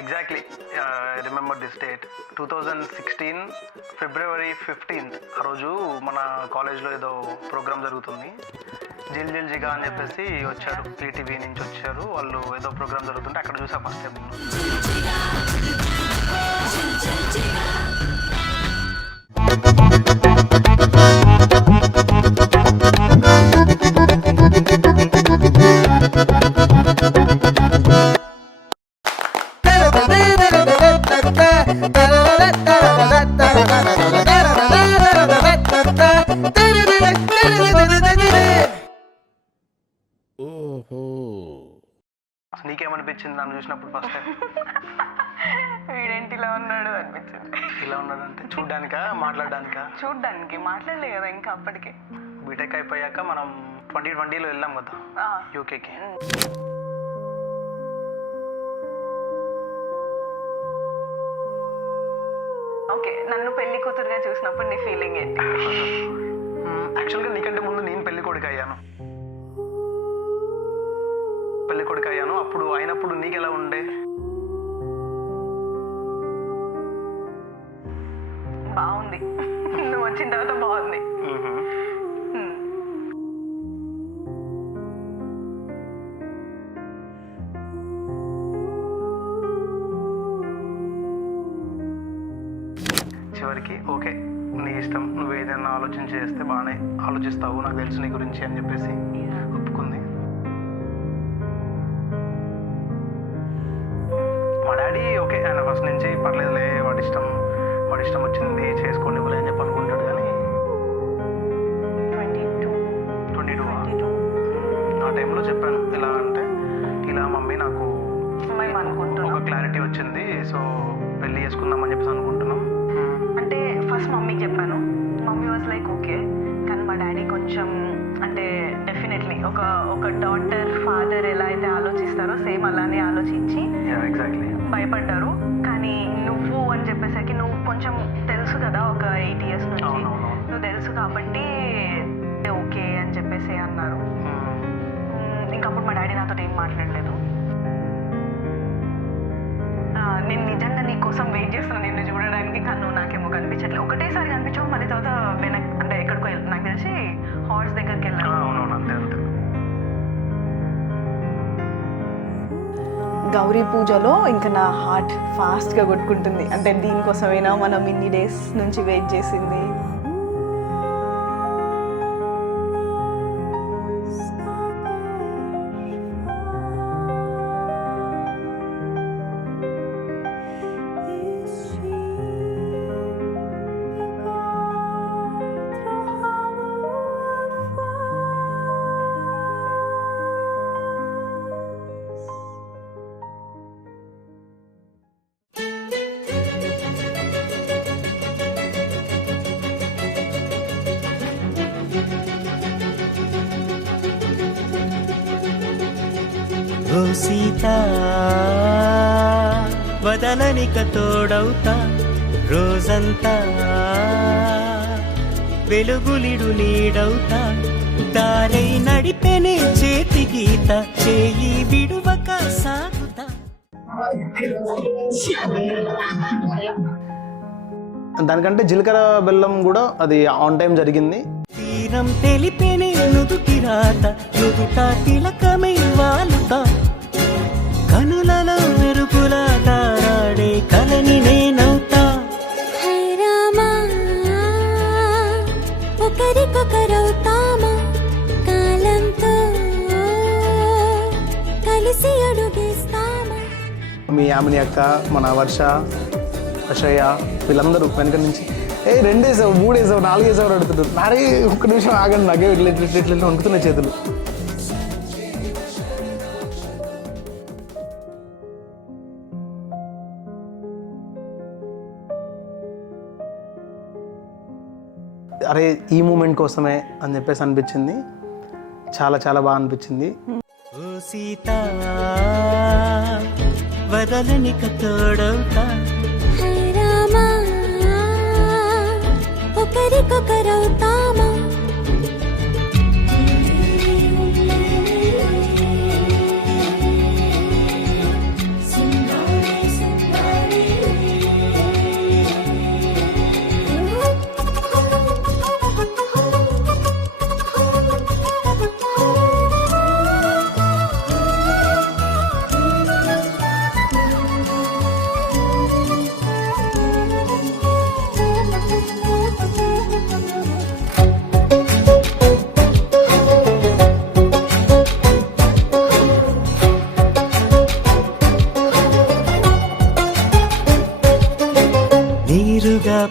Exactly I remember this date 2016 February 15th. ఆ రోజు మన కాలేజ్లో ఏదో ప్రోగ్రామ్ జరుగుతుంది. జిల్ జిల్ జిగా అని చెప్పేసి వచ్చారు, ఈటీవీ నుంచి వచ్చారు వాళ్ళు. ఏదో ప్రోగ్రామ్ జరుగుతుంటే అక్కడ చూసా ఫస్ట్ టైం. నీకేమనిపించింది నన్ను చూసినప్పుడు ఫస్ట్ టైం? వీడేంటి ఇలా ఉన్నాడు అనిపించింది. ఇలా ఉన్నాడు అంటే చూడ్డానికా మాట్లాడడానికా? చూడ్డానికి, మాట్లాడలే కదా ఇంకా అప్పటికే. బీటెక్ అయిపోయాక మనం 2020లో వెళ్ళాం కదా యూకేకి. ఓకే, నన్ను పెళ్లి కూతురుగా చూసినప్పుడు నీ ఫీలింగ్ ఏంటి? యాక్చువల్గా నీకంటే ముందు నేను పెళ్లి కొడుకు అయ్యాను. అప్పుడు అయినప్పుడు నీకు ఎలా ఉండే? బాగుంది. నువ్వు వచ్చిన తర్వాత బాగుంది. చివరికి ఓకే నీ ఇష్టం, నువ్వు ఏదైనా ఆలోచన చేస్తే బాగానే ఆలోచిస్తావు, నాకు తెలుసు నీ గురించి అని చెప్పేసి ఒప్పుకుంది. మా డాడీ ఓకే, ఆయన ఫస్ట్ నుంచి పర్లేదులే, వాడి ఇష్టం వచ్చింది చేసుకోండి ఇవ్వలే అని చెప్పి అనుకుంటాడు. కానీ 22 ఆ టైంలో చెప్పాను ఇలా అంటే, ఇలా మమ్మీ నాకు ఒక క్లారిటీ వచ్చింది, సో పెళ్ళి చేసుకుందామని చెప్పేసి అనుకుంటున్నాం. అంటే ఫస్ట్ మమ్మీకి చెప్పాను, మమ్మీ వాజ్ లైక్ ఓకే. కానీ మా డాడీ కొంచెం అంటే డెఫినెట్లీ ఒక డాటర్ ఫాదర్ ఎలా అయితే ఆలోచిస్తారో సేమ్ అలానే ఆలోచించి ఎగ్జాక్ట్లీ భయపడ్డారు. కానీ నువ్వు అని చెప్పేసరికి నువ్వు కొంచెం తెలుసు కదా, ఒక 8 years నుంచి నువ్వు తెలుసు కాబట్టి ఓకే అని చెప్పేసి అన్నారు. ఇంకప్పుడు మా డాడీ నాతో ఏం మాట్లాడలేదు. నేను నిజంగా నీ కోసం వెయిట్ చేస్తున్నాను నిన్ను చూడడానికి, కానీ నువ్వు నాకేమో కనిపించట్లేదు. ఒకటేసారి కనిపించావు, మళ్ళీ తర్వాత అంటే ఎక్కడికో నాకు తెలిసి హార్స్ దగ్గరికి వెళ్ళాను. గౌరీ పూజలో ఇంకా నా హార్ట్ ఫాస్ట్గా కొట్టుకుంటుంది. అంటే దీనికోసమైనా మనం ఇన్ని డేస్ నుంచి వెయిట్ చేసింది. ఓ సీతా వదలనిక తోడవుతా, రోజంతా వెలుగులిడు నీడవుతా, దారై నడిపెనే చేతి గీత, చేయి విడువక సాగుతా. దానికంటే జీలకర్ర బెల్లం కూడా అది ఆన్ టైం జరిగింది. తీరం తెలిపెనే నుదుటి రాత, నుదుట తిలకమై వాలుతా, కనులలో మెరుగుల తారాడే కలని నేనవుతా. ఒకరికొకరవుతామా, కాలంతో కలిసి అడుగేస్తామా. మీ యామిని అక్క, మన వర్ష, అశయ్య వీళ్ళందరూ వెనక నుంచి 2 వేసావు, 3 వేసావు, 4 వేసావు అడుగుతుంటారు. నారే ఒక్క నిమిషం ఆగండి, నాకే ఇట్లా వణుకుతున్నాయి చేతులు. అరే ఈ మూమెంట్ కోసమే అని చెప్పేసి అనిపించింది. చాలా చాలా బాగా అనిపించింది. ఓ సీతా వదలనిక తోడవుతా, ఒకరికొకరవుతామా.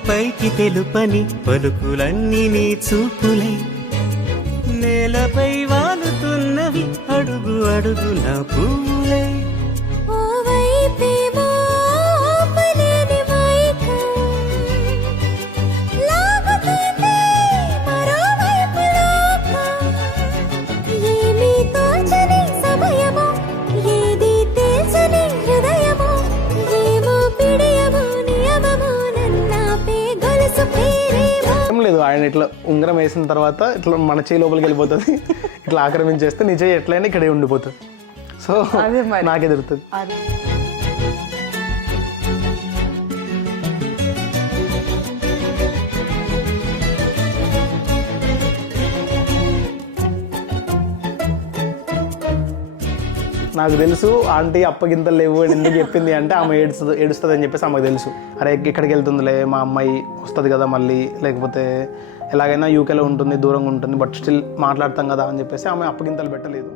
పైకి తెలుపని పలుకులన్నీ నీ చూపులై నేలపై వాలుతున్నవి అడుగు అడుగున పువ్వులై ఓ వైపేమో ఆపలేని మైకం లాగుతుంది మరోవైపు లోకం ఏమీ తోచని సమయమో ఏది తేల్చని హృదయమో ఏమో పిడియమో నియమమో నన్నాపే గొలుసు పేరేమో ఏం లేదు, ఆయన ఇట్లా ఉంగరం వేసిన తర్వాత ఇట్లా మన చేయి లోపలికి వెళ్ళిపోతుంది, ఇట్లా ఆక్రమించేస్తే నీ చేయి ఎట్లయినా ఇక్కడే ఉండిపోతుంది. సో అదే మరి. నాకే దొరుకుతుంది. అది నాకు తెలుసు ఆంటీ అప్పగింతలు లేవు అని ఎందుకు చెప్పింది అంటే ఆమె ఏడుస్తుంది అని చెప్పేసి ఆమెకు తెలుసు. అరే ఇక్కడికి వెళ్తుందిలే మా అమ్మాయి వస్తుంది కదా మళ్ళీ, లేకపోతే ఎలాగైనా యూకేలో ఉంటుంది దూరంగా ఉంటుంది బట్ స్టిల్ మాట్లాడతాం కదా అని చెప్పేసి ఆమె అప్పగింతలు పెట్టలేదు.